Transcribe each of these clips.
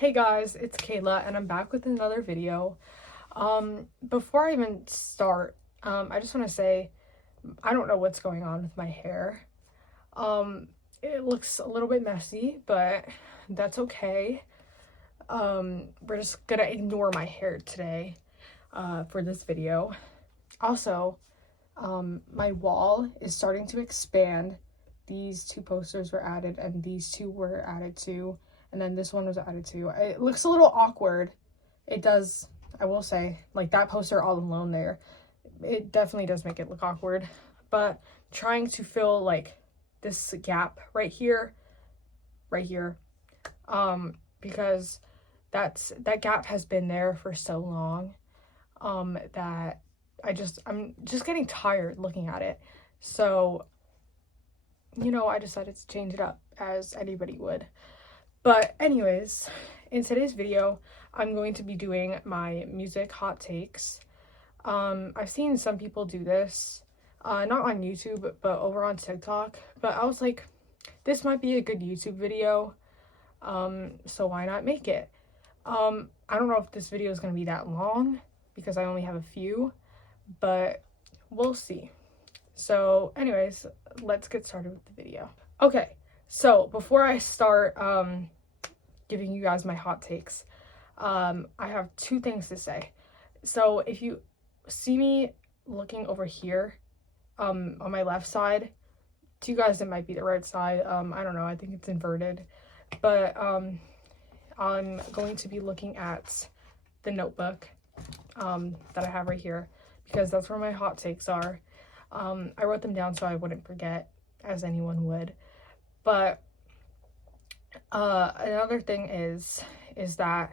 Hey guys, it's Kayla and I'm back with another video. Before I even start, I just want to say I don't know what's going on with my hair. It looks a little bit messy, but that's okay. We're just gonna ignore my hair today for this video. Also, my wall is starting to expand. These two posters were added and these two were added too. And then this one was added too. It looks a little awkward. It does, I will say, like that poster all alone there. It definitely does make it look awkward. But trying to fill like this gap right here, because that gap has been there for so long, that I'm just getting tired looking at it. So, I decided to change it up as anybody would. But anyways, in today's video, I'm going to be doing my music hot takes. I've seen some people do this, not on YouTube, but over on TikTok. But I was like, this might be a good YouTube video, so why not make it? I don't know if this video is going to be that long, because I only have a few, but we'll see. So anyways, let's get started with the video. Okay. So before I start giving you guys my hot takes, I have two things to say. So if you see me looking over here, on my left side, to you guys it might be the right side. I don't know, I think it's inverted. But I'm going to be looking at the notebook that I have right here, because that's where my hot takes are. I wrote them down so I wouldn't forget, as anyone would. But another thing is that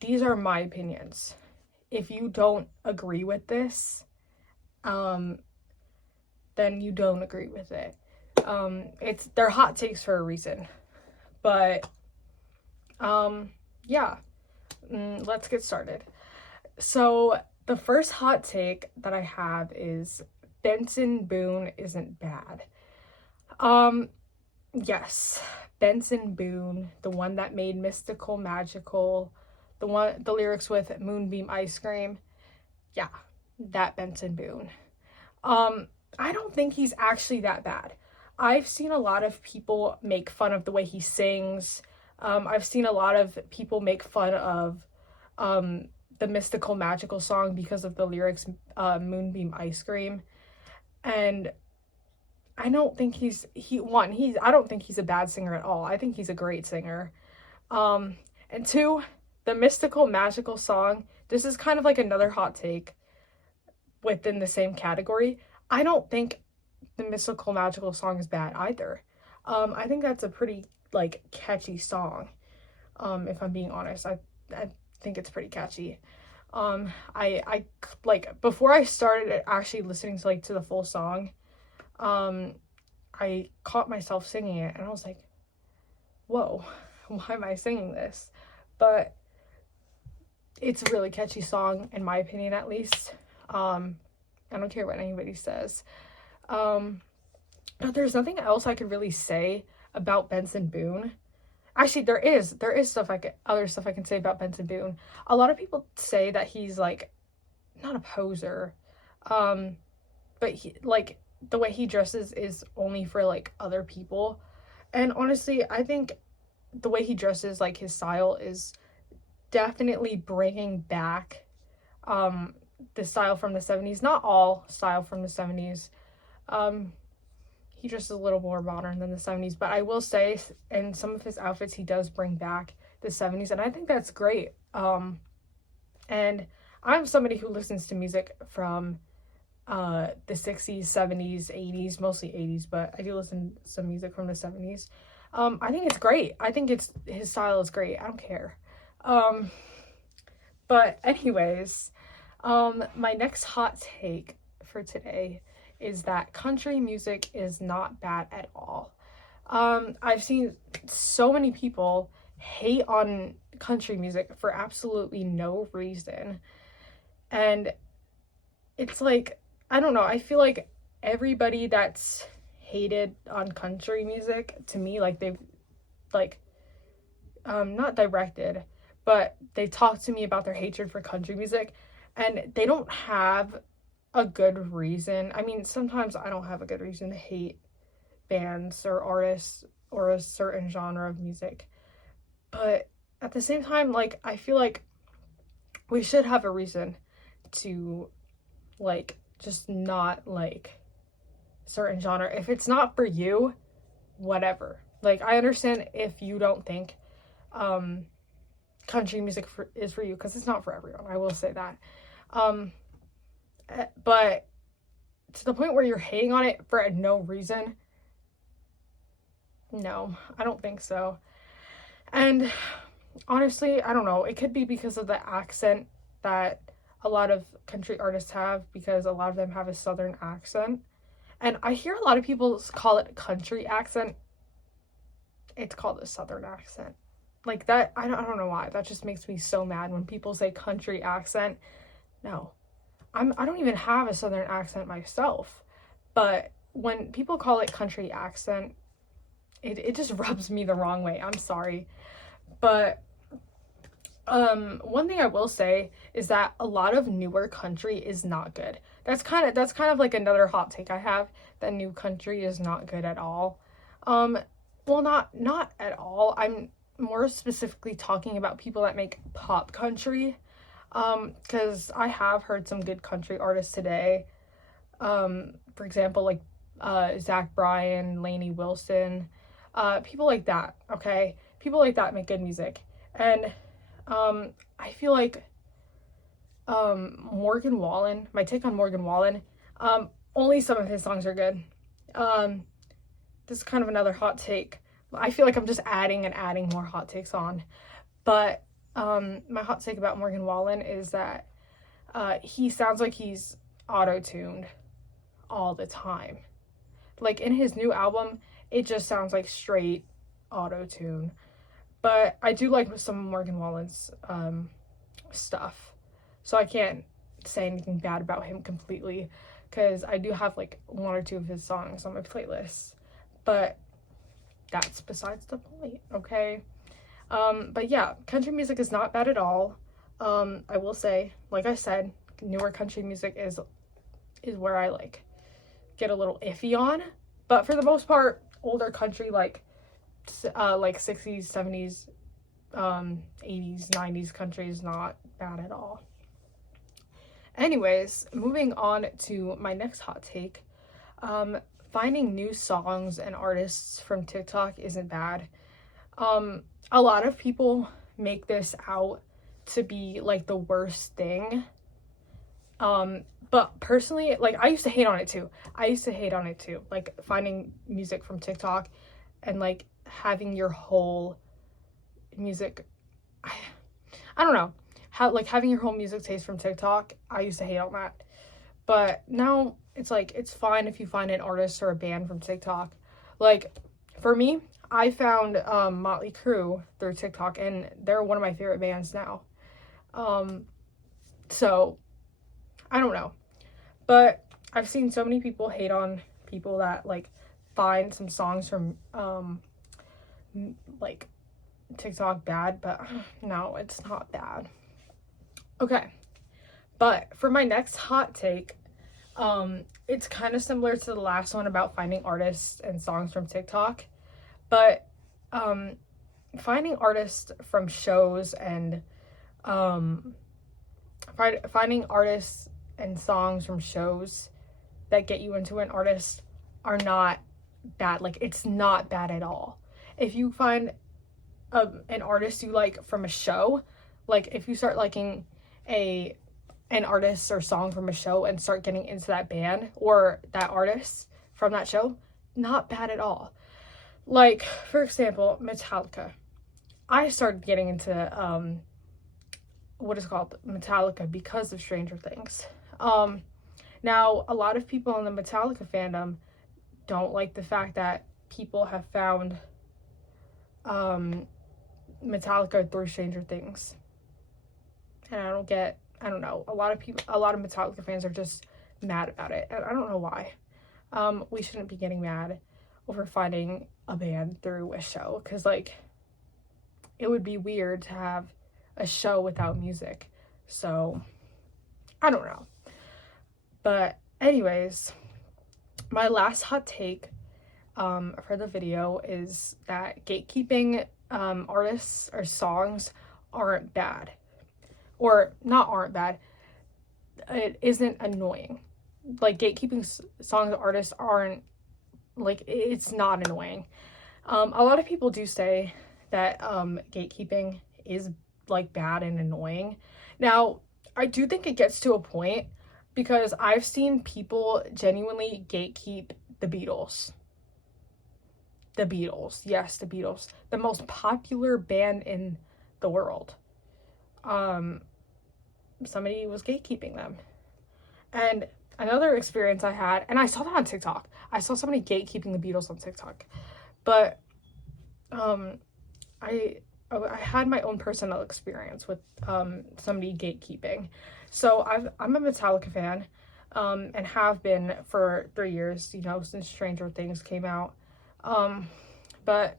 these are my opinions. If you don't agree with this, then you don't agree with it. They're hot takes for a reason. But yeah, let's get started. So the first hot take that I have is Benson Boone isn't bad. Yes, Benson Boone, the one that made Mystical Magical, the lyrics with Moonbeam Ice Cream. Yeah, that Benson Boone. I don't think he's actually that bad. I've seen a lot of people make fun of the way he sings. I've seen a lot of people make fun of the Mystical Magical song because of the lyrics Moonbeam Ice Cream. And I don't think I don't think he's a bad singer at all. I think he's a great singer. And two, the Mystical Magical song, this is kind of like another hot take within the same category. I don't think the Mystical Magical song is bad either. I think that's a pretty like catchy song. If I'm being honest, I think it's pretty catchy. I like, before I started actually listening to the full song, I caught myself singing it and I was like, whoa, why am I singing this? But it's a really catchy song, in my opinion, at least. I don't care what anybody says. But there's nothing else I could really say about Benson Boone. Actually, there is other stuff I can say about Benson Boone. A lot of people say that he's like not a poser, but he, like, the way he dresses is only for like other people. And honestly, I think the way he dresses, like his style, is definitely bringing back the style from the 70s. Not all style from the 70s. He dresses a little more modern than the 70s, but I will say in some of his outfits he does bring back the 70s, and I think that's great. And I'm somebody who listens to music from the 60s, 70s, 80s, mostly 80s, but I do listen to some music from the 70s. I think it's great. I think his style is great. I don't care. But anyways, my next hot take for today is that country music is not bad at all. I've seen so many people hate on country music for absolutely no reason. And it's like, I don't know, I feel like everybody that's hated on country music, to me, like they've like not directed, but they talk to me about their hatred for country music, and they don't have a good reason. I mean, sometimes I don't have a good reason to hate bands or artists or a certain genre of music, but at the same time, like, I feel like we should have a reason to, like, just not like certain genre. If it's not for you, whatever. Like, I understand if you don't think country music is for you, because it's not for everyone, I will say that. But to the point where you're hating on it for no reason, no, I don't think so. And honestly, I don't know, it could be because of the accent that a lot of country artists have, because a lot of them have a southern accent. And I hear a lot of people call it country accent. It's called a southern accent. Like, that, I don't know why. That just makes me so mad when people say country accent. No. I don't even have a southern accent myself. But when people call it country accent, it just rubs me the wrong way. I'm sorry. But one thing I will say is that a lot of newer country is not good. That's kind of like another hot take I have, that new country is not good at all. Well, not at all. I'm more specifically talking about people that make pop country. Because I have heard some good country artists today. For example, like Zach Bryan, Lainey Wilson, people like that. Okay, people like that make good music. And I feel like Morgan Wallen, my take on Morgan Wallen, only some of his songs are good. This is kind of another hot take. I feel like I'm just adding and adding more hot takes on. But my hot take about Morgan Wallen is that he sounds like he's auto-tuned all the time. Like, in his new album, it just sounds like straight auto-tune. But I do like some of Morgan Wallen's stuff. So I can't say anything bad about him completely, because I do have like one or two of his songs on my playlist. But that's besides the point, okay? But yeah, country music is not bad at all. I will say, like I said, newer country music is where I like get a little iffy on. But for the most part, older country, like 60s, 70s, 80s, 90s country is not bad at all. Anyways, moving on to my next hot take. Finding new songs and artists from TikTok isn't bad. A lot of people make this out to be like the worst thing. But personally, like, I used to hate on it too. Like, finding music from TikTok and like having your whole music, I don't know, having your whole music taste from TikTok. I used to hate on that. But now it's like, it's fine if you find an artist or a band from TikTok. Like, for me, I found Motley Crue through TikTok, and they're one of my favorite bands now. So I don't know, but I've seen so many people hate on people that like find some songs from like TikTok bad, but no, it's not bad. Okay, but for my next hot take, it's kind of similar to the last one about finding artists and songs from TikTok, but finding artists from shows and finding artists and songs from shows that get you into an artist are not bad. Like, it's not bad at all. If you find an artist you like from a show, like if you start liking an artist or song from a show and start getting into that band or that artist from that show, not bad at all. Like, for example, Metallica. I started getting into Metallica because of Stranger Things. Now, a lot of people in the Metallica fandom don't like the fact that people have found Metallica through Stranger Things. And I don't know, a lot of Metallica fans are just mad about it, and I don't know why. We shouldn't be getting mad over finding a band through a show, because like, it would be weird to have a show without music. So I don't know. But anyways, my last hot take for the video is that gatekeeping artists or songs aren't bad. Or not aren't bad. It isn't annoying. Like, gatekeeping songs artists aren't, like, it's not annoying. A lot of people do say that gatekeeping is, like, bad and annoying. Now, I do think it gets to a point, because I've seen people genuinely gatekeep the Beatles. The Beatles. Yes, the Beatles. The most popular band in the world. Somebody was gatekeeping them. And another experience I had, and I saw that on TikTok. I saw somebody gatekeeping the Beatles on TikTok. But I had my own personal experience with somebody gatekeeping. So I'm a Metallica fan, and have been for 3 years, you know, since Stranger Things came out. But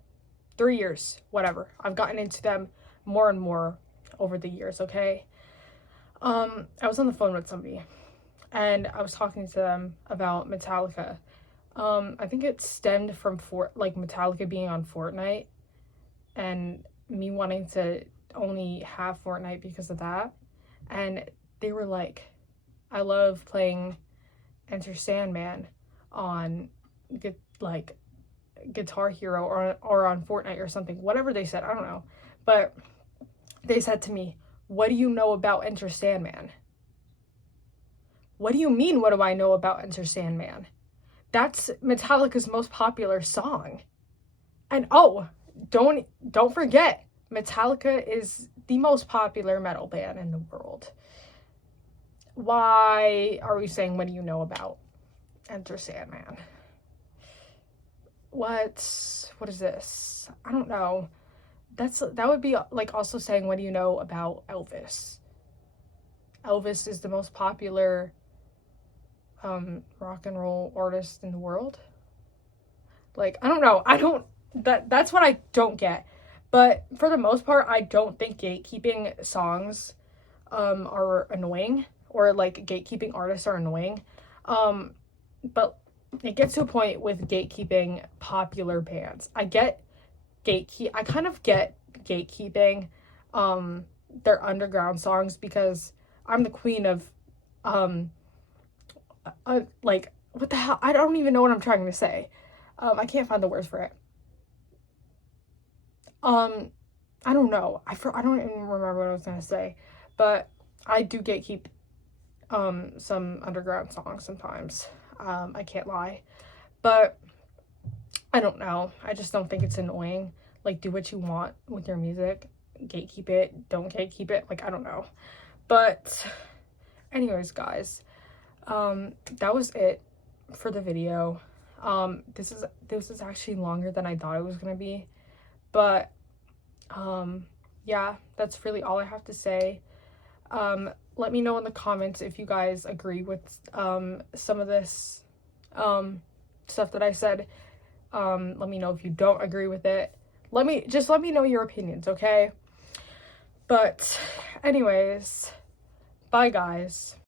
3 years, whatever. I've gotten into them more and more over the years, okay? I was on the phone with somebody, and I was talking to them about Metallica. I think it stemmed from Metallica being on Fortnite, and me wanting to only have Fortnite because of that. And they were like, I love playing Enter Sandman on Guitar Hero or on Fortnite or something, whatever they said, I don't know. But they said to me, what do you know about Enter Sandman? What do you mean, what do I know about Enter Sandman? That's Metallica's most popular song. And oh, don't forget, Metallica is the most popular metal band in the world. Why are we saying, what do you know about Enter Sandman? What is this? I don't know. That would be like also saying, what do you know about Elvis? Elvis is the most popular rock and roll artist in the world. Like, I don't know. That's what I don't get. But for the most part, I don't think gatekeeping songs are annoying, or like gatekeeping artists are annoying. But it gets to a point with gatekeeping popular bands. I kind of get gatekeeping their underground songs, because I'm the queen of like, what the hell? I don't even know what I'm trying to say. I can't find the words for it. I don't know. I don't even remember what I was gonna say, but I do gatekeep some underground songs sometimes. I can't lie, but I don't know. I just don't think it's annoying. Like, do what you want with your music. Gatekeep it. Don't gatekeep it. Like, I don't know. But anyways, guys, that was it for the video. This is actually longer than I thought it was gonna be, but yeah, that's really all I have to say. Let me know in the comments if you guys agree with some of this stuff that I said. Let me know if you don't agree with it. Let me know your opinions, okay? But anyways, bye guys.